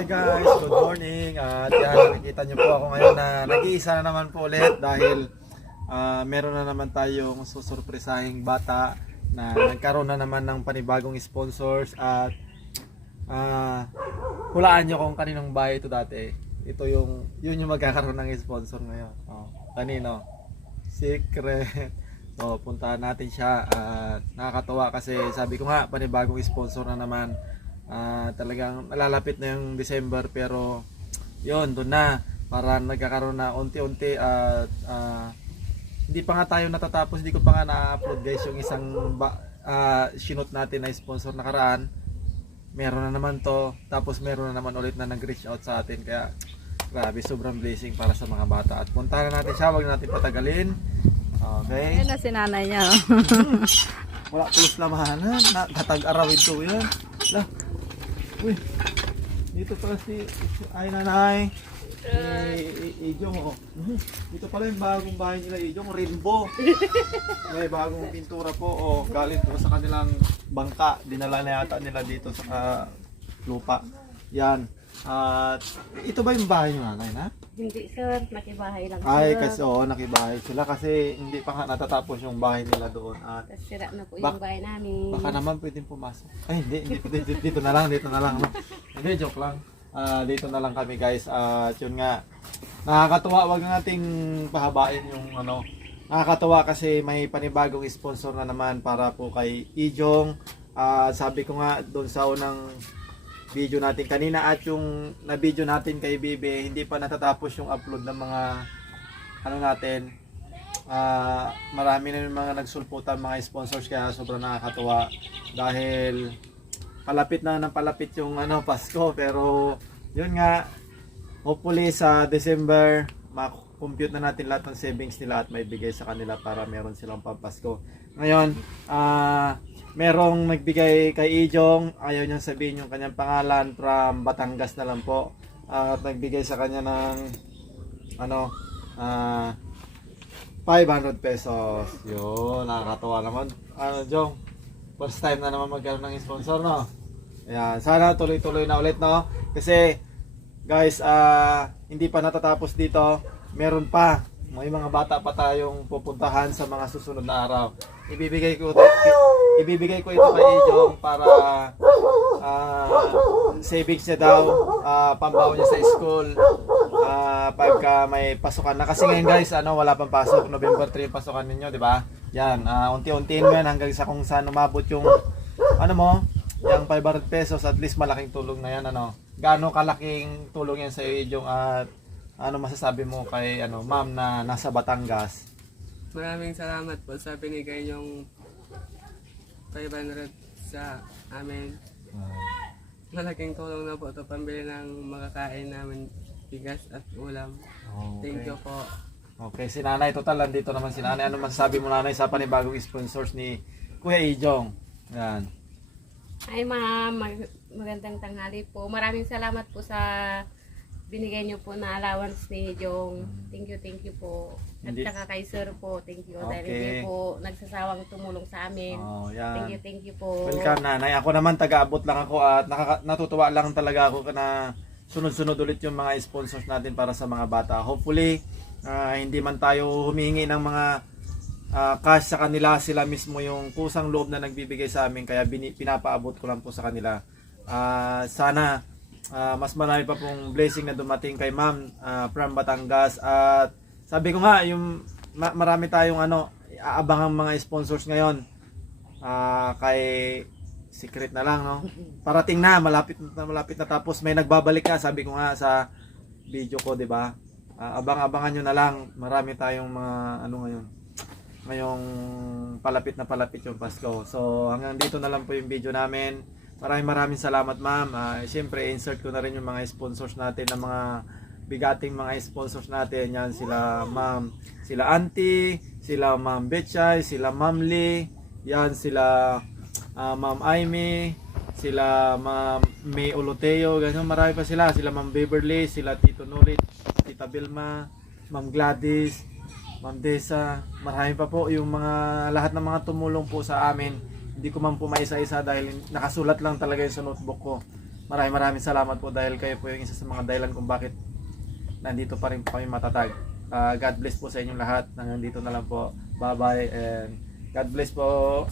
Hi guys, good morning. At yan, nakikita niyo po ako ngayon na nag-iisa na naman po ulit dahil ah, meron na naman tayong susurpresahing bata na nagkaroon na naman ng panibagong sponsors at ah, hulaan niyo kung kaninong bahay ito dati. Ito yung, yun yung magkakaroon ng sponsor ngayon. Oh, kanino? Secret. So, puntahan natin siya at nakakatawa kasi sabi ko nga, panibagong sponsor na naman. Ah, talagang malalapit na yung December pero yon doon na para nagkakaroon na unti-unti at ah, hindi pa nga tayo natatapos hindi ko pa nga na-upload guys yung isang ba, ah, sinot natin na sponsor nakaraan meron na naman to tapos meron na naman ulit na nag-reach out sa atin kaya grabe sobrang blessing para sa mga bata at puntahan na natin siya wag natin patagalin okay Ayun na si nanay niya. wala tulos lamahanan. Na, katag-arawid to yan. Lah. Uy. Dito pala si, si ay nanay. Eh, Ijong oh. Mhm. Dito pala yung bagong bahay nila Ijong, Rainbow. May bagong pintura po oh, galing po sa kanilang bangka. Dinala na yata nila dito sa ah, lupa. Yan. At ito ba yung bahay niyo nanay na? Hindi sir, nakibahay lang Ay, sir. kasi oo, nakibahay sila kasi hindi pa nga natatapos yung bahay nila doon. At Tapos sira na po Bak- yung bahay namin. Baka naman pwedeng pumasok. Ay, hindi. Dito, dito, dito na lang. Dito na lang. No? Hindi, joke lang. Ah, dito na lang kami guys. At yun nga. Nakakatuwa. Wag nating pahabain yung ano. Nakakatuwa kasi may panibagong sponsor na naman para po kay Ijong. Ah, sabi ko nga doon sa unang video natin kanina at yung na video natin kay Bibi hindi pa natatapos yung upload ng mga ano natin Ah, marami na yung mga nagsulputan mga sponsors kaya sobrang nakakatuwa. Dahil palapit na ng palapit yung ano Pasko pero yun nga hopefully sa December ma-compute na natin lahat ng savings nila at may bigay sa kanila para meron silang pampasko. Ngayon, ah merong nagbigay kay Ijong, ayaw niyang sabihin yung kanyang pangalan from Batangas na lang po. at nagbigay sa kanya ng ano ah 500 pesos. Yun, nakakatawa naman. Ano, Jong? First time na naman magkaroon ng sponsor, no? Ayan, sana tuloy-tuloy na ulit, no? Kasi, guys, ah hindi pa natatapos dito. Meron pa. May mga bata pa tayong pupuntahan sa mga susunod na araw. Ibibigay ko ito, ibibigay ko ito kay Jong para ah savings niya daw, ah pambaon niya sa school. Ah, pagka may pasukan na kasi ngayon guys, ano wala pang pasok, November 3 yung pasukan ninyo, di ba? Yan, ah, unti-untiin mo yan hanggang sa kung saan umabot yung ano mo, yung 500 pesos at least malaking tulong na yan ano. Gaano kalaking tulong yan sa iyo yung at ano masasabi mo kay ano ma'am na nasa Batangas? Maraming salamat po sa binigay yung 500 sa amin. Malaking tulong na po ito pambili ng makakain namin bigas at ulam. Thank you po. Okay, si Nanay, total nandito naman si Nanay. Ano masasabi mo Nanay sa panibagong sponsors ni Kuya Ijong? Yan. Ay ma'am, mag- magandang tanghali po. Maraming salamat po sa binigay niyo po na allowance ni Jong. Thank you, thank you po. At Hindi- saka kay sir po, thank you. Dahil Okay. hindi po nagsasawang tumulong sa amin. Oh, Thank you, yan. thank you po. Welcome Nanay. Ako naman taga-abot lang ako at nakaka- natutuwa lang talaga ako na sunod-sunod ulit yung mga sponsors natin para sa mga bata. Hopefully, ah, hindi man tayo humingi ng mga ah, cash sa kanila. Sila mismo yung kusang loob na nagbibigay sa amin kaya bini- pinapaabot ko lang po sa kanila. Ah, sana ah, mas marami pa pong blessing na dumating kay ma'am ah, from Batangas at sabi ko nga yung ma- marami tayong ano aabangang mga sponsors ngayon Ah, kay secret na lang no. Parating na, malapit na malapit na tapos may nagbabalik ka, sabi ko nga sa video ko, 'di ba? Ah, abang-abangan nyo na lang. Marami tayong mga ano ngayon. Ngayong palapit na palapit yung Pasko. So, hanggang dito na lang po yung video namin. Maraming maraming salamat, ma'am. Ah, Siyempre, insert ko na rin yung mga sponsors natin ng mga bigating mga sponsors natin. Yan sila, ma'am, sila auntie, sila ma'am Betchay, sila ma'am Lee, yan sila ah, Ma'am Aimee, sila Ma'am May Oloteo, ganyan marami pa sila, sila Ma'am Beverly, sila Tito Norit, Tita Vilma, Ma'am Gladys, Ma'am Desa, marami pa po yung mga lahat ng mga tumulong po sa amin. Hindi ko man po maisa-isa dahil nakasulat lang talaga yun sa notebook ko. maraming maraming salamat po dahil kayo po yung isa sa mga dahilan kung bakit nandito pa rin po kami matatag. Ah, God bless po sa inyong lahat. Hanggang dito na lang po. Bye-bye and God bless po.